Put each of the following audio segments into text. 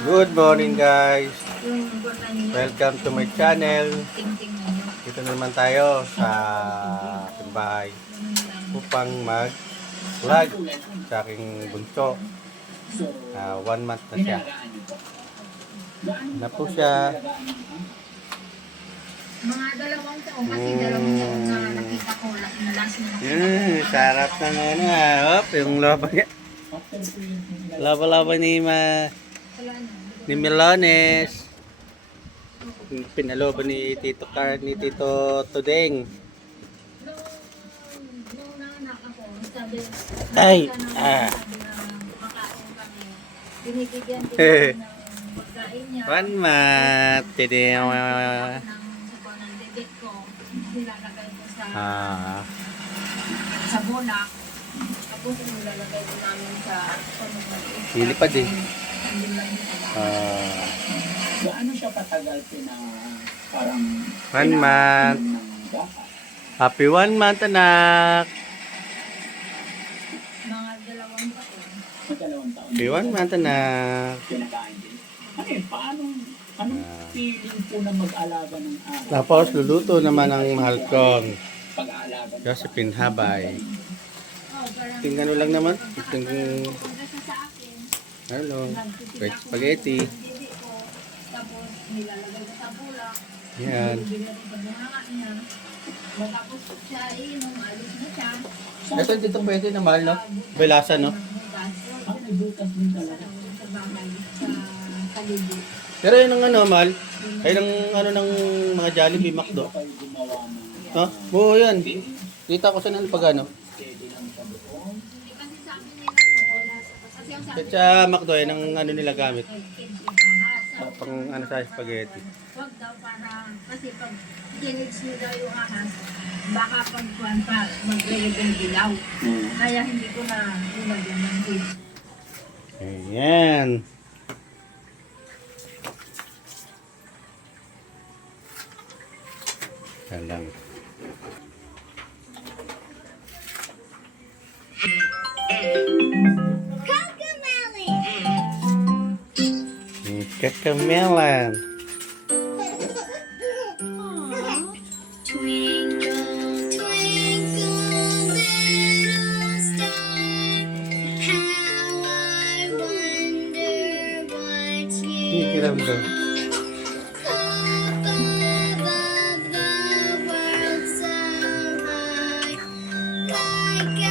Good morning guys. Welcome to my channel. Dito na naman tayo sa aking bahay upang mag-vlog sa aking bunso. 1 month na siya. Na po siya. Mga 2 taon kasi 2 taon na nakita ko last na. Sarap ng ano yung laba niya. Laba-laba ni Melones. Pinaloban ni Tito Car, ni Tito Tudeng. Nung nanganak ako, sabi, Ay! makain kami. Binibigyan din ng pagkain niya. 1 month. Ng bibig ko, nilalagay ko sa bulak. Tapos nilalagay ko namin sa Lilipad eh. Gaano siya katagal parang 1 month. ng baka? Happy 1 month, anak. mga 2 taon. Sa 2 taon. Happy 1 month, anak. Kinakain din. Anong feeling po na mag-alaga ng aso? Tapos luluto naman ang mahal kong Pag-aalaga ng Josephine Habay. Parang Tingnan lang naman. Itong punta siya sa akin. hello. Nagtitig Red ako spaghetti. ng bibi ko. Tapos nilalagay ko sa bulak. Yan. Bibigyan ko sa bunganga niya. Matapos siya inom, alis na siya. Ito dito pwede na mahal, no? Belasa, no? May butas din talaga. Sa bahay, sa paligid. Pero yun ang ano, mahal. Ay ng ano ng mga Jollibee, McDo. Kayo gumawa ng Ha? Oo, yan. Kita ko sa nang pag ano. steady lang sa doon. Hindi kasi sabi nila wala. Kasi ang sabi Sa McDo, yan ang ano nila gamit. ahas. Pang ano sa spaghetti. Huwag daw para, kasi pag kinage nyo daw yung ahas, baka pagkuhan pa, mag-read yung dilaw. Kaya hindi ko na nilagyan ng seed. Ayan. Yan lang. Kakamelan. Twinkle, twinkle, little star, how I wonder what you Kikiramdam. up above the world so high, like a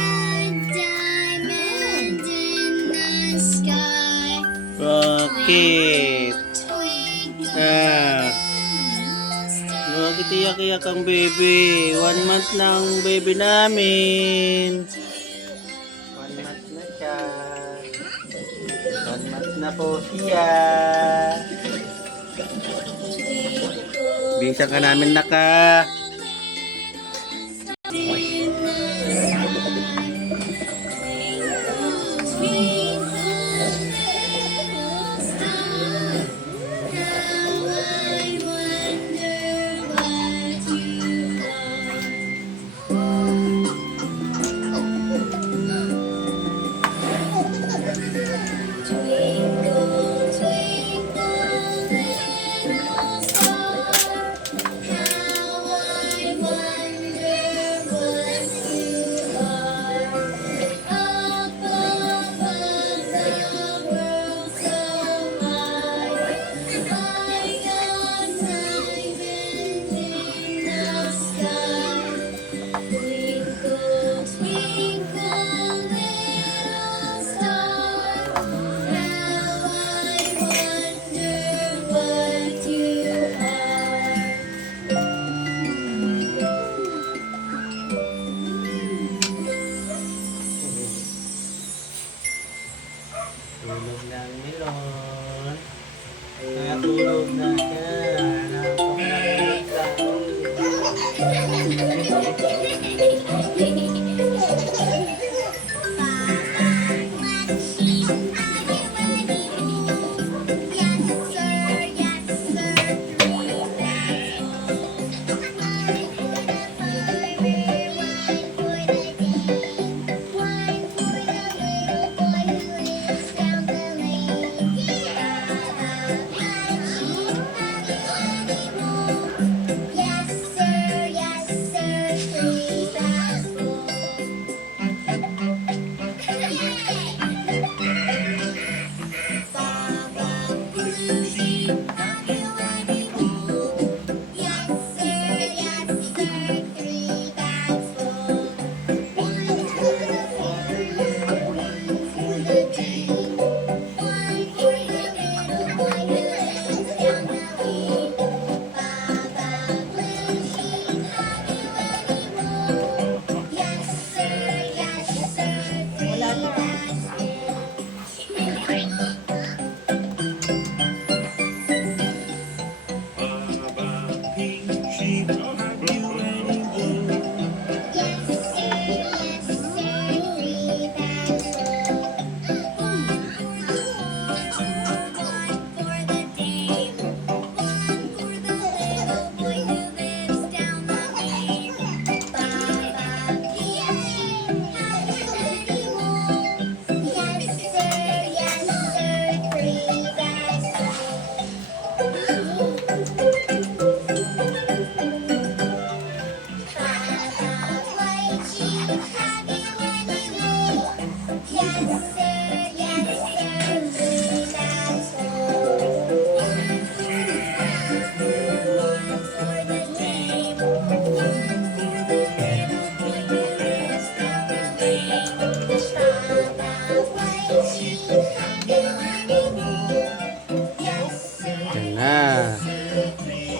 diamond in the sky. Bakit? Twinkle, Ah, bakit iyak-iyak ang baby? 1 month na ang baby namin. 1 month na siya. 1 month na po siya. Bisa ka namin naka. Twinkle, twinkle, little star, how I wonder what you are. Tulog na ang melon. Natulog na siya.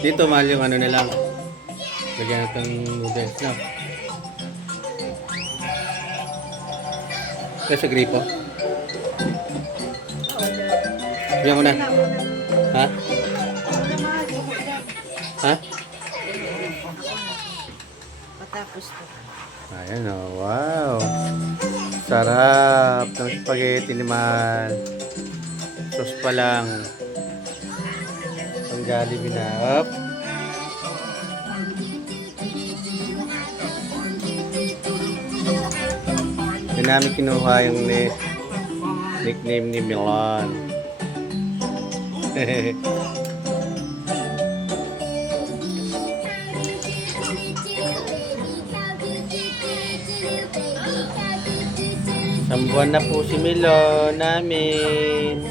Dito mahal yung ano nila. Lagyan natin noodles na. Ito sa gripo. Bigyan ko na. Ha? Ha? Patapos po. Ayan o. Wow. Sarap ng spaghetti ni Mahal. Sauce pa lang. Ang Jollibee na. Up. Hindi namin kinuha yung nickname ni Milan. Isang buwan na po si Milo namin.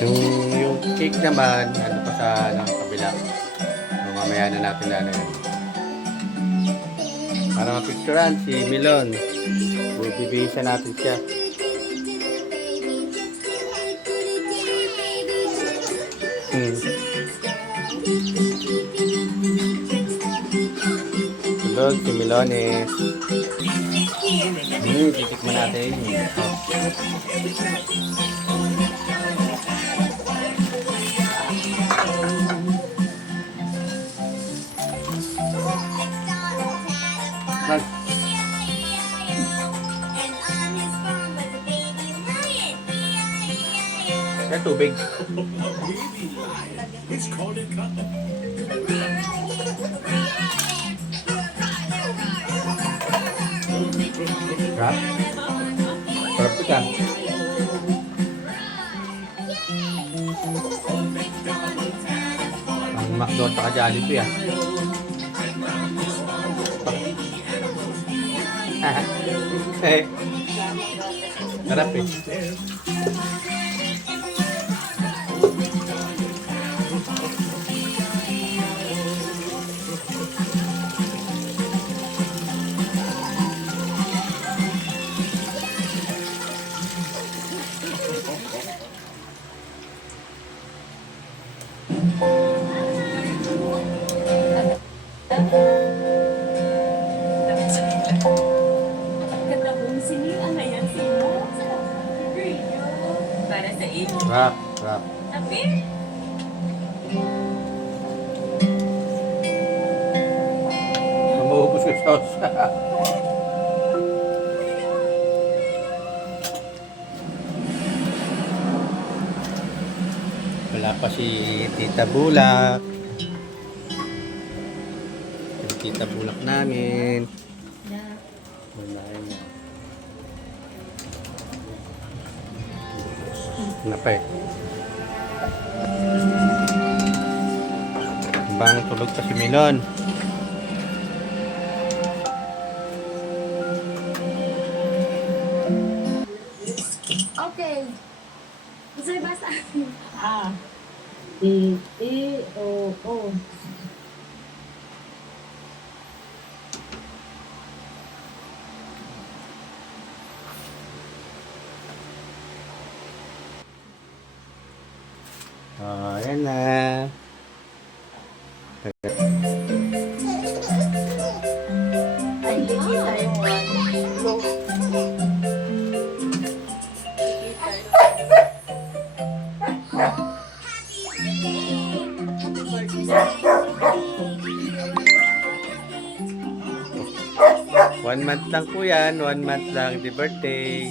Yung cake naman, ano pa sa kabila. So, mamaya na natin na yun. Para mapicturean si Milon. Bibihisan natin siya. Tulog si Milones. Titikman natin. Mag. Kaya tubig. Sarap. Sarap ito ka. Ang McDo at saka Jollibee ah. Eh. Sarap eh. Para sa iyo. Sarap. Sarap. Tapi, Maubos ko sauce. Wala pa si Tita Bulak. Yung Tita Bulak namin. Wala yun. Ano pa eh. Bang tulog pa si Milon. Okay. Gusto ba sa Ah, E-E-O-O. Oh, ayan na. Ay, hindi tayo go. One month lang po yan. 1 month lang the birthday.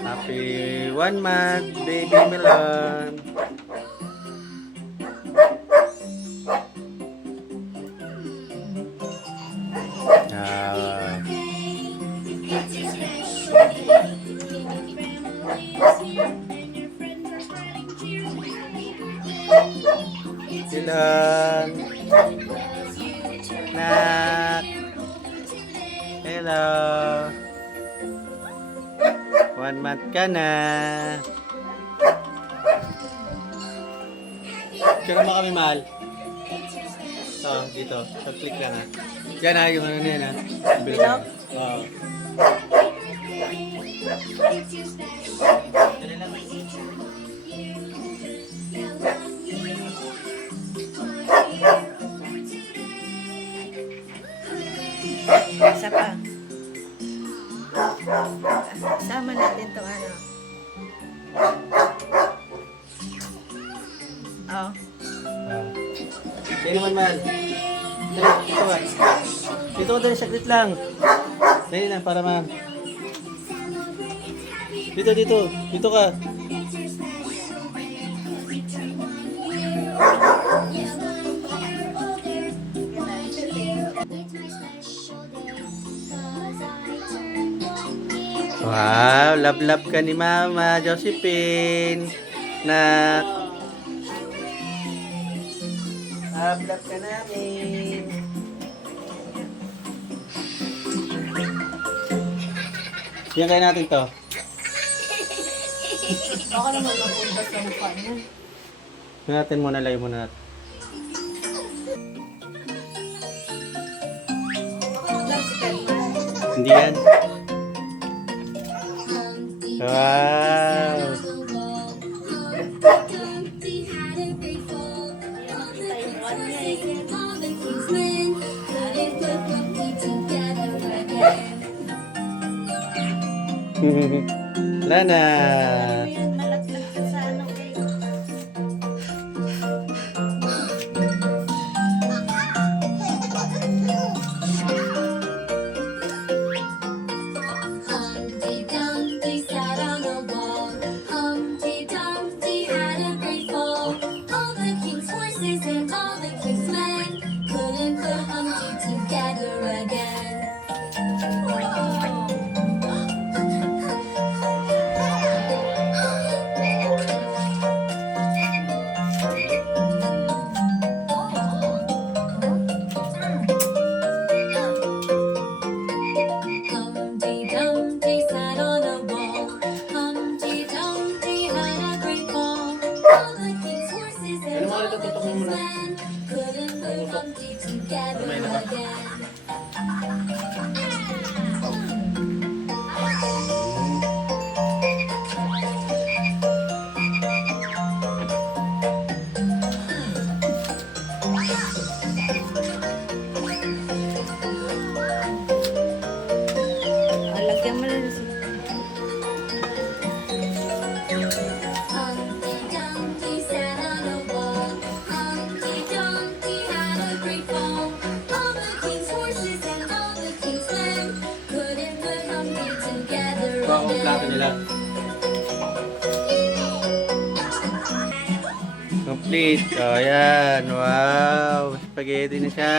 Happy 1 month, baby Milon. Silon. Nak. Hello. 1 month ka na. Kira mo kami, mahal. Dito. Pag-click lang ha. Yan ha, yung ano na yan ha. Bilog? Oo. Dali lang. Isa pa. Sama natin itong ano. Oh. Yan naman, mahal. Dali, dito ka. Dito ka dali, saglit lang. Dali lang, para ma'am. Dito, dito. Dito ka. Wow, love-love ka ni Mama Josephine. Nak. Love-love ka namin. Yan kaya natin to. Baka naman mapunta sa mukha niya. Yan natin muna, lay muna natin. Hindi yan. Wow. Lana. Malaglag ka sa ano cake. Humpty Dumpty sat on a wall. Humpty Dumpty had a great fall. All the king's horses and all the king's men couldn't put Humpty together again. Humpty Dumpty sat on a wall. Humpty Dumpty had a great fall. All the king's horses and all the king's men couldn't put Humpty together again. Lagyan mo lang. Humpty Dumpty sat on a wall. Humpty Dumpty had a great fall. All the king's horses and all the king's men couldn't put Humpty together Ito ang plato again. nila. Complete. Oh, yan. Wow. Spaghetti na siya.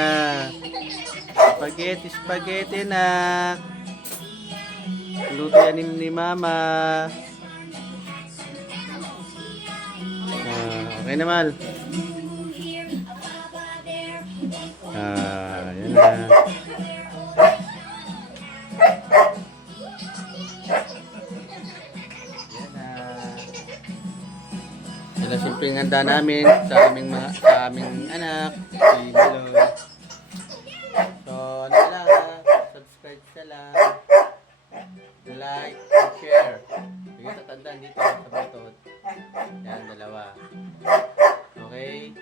Spaghetti, spaghetti na. Luto yan ni Mama. Okay naman. Yan na. Yan na simpleng handa namin sa aming anak, si Milo. So, ano na lang ha? Subscribe na lang. Like and share. Sige, tatandaan dito sa button. Yan, dalawa. Okay?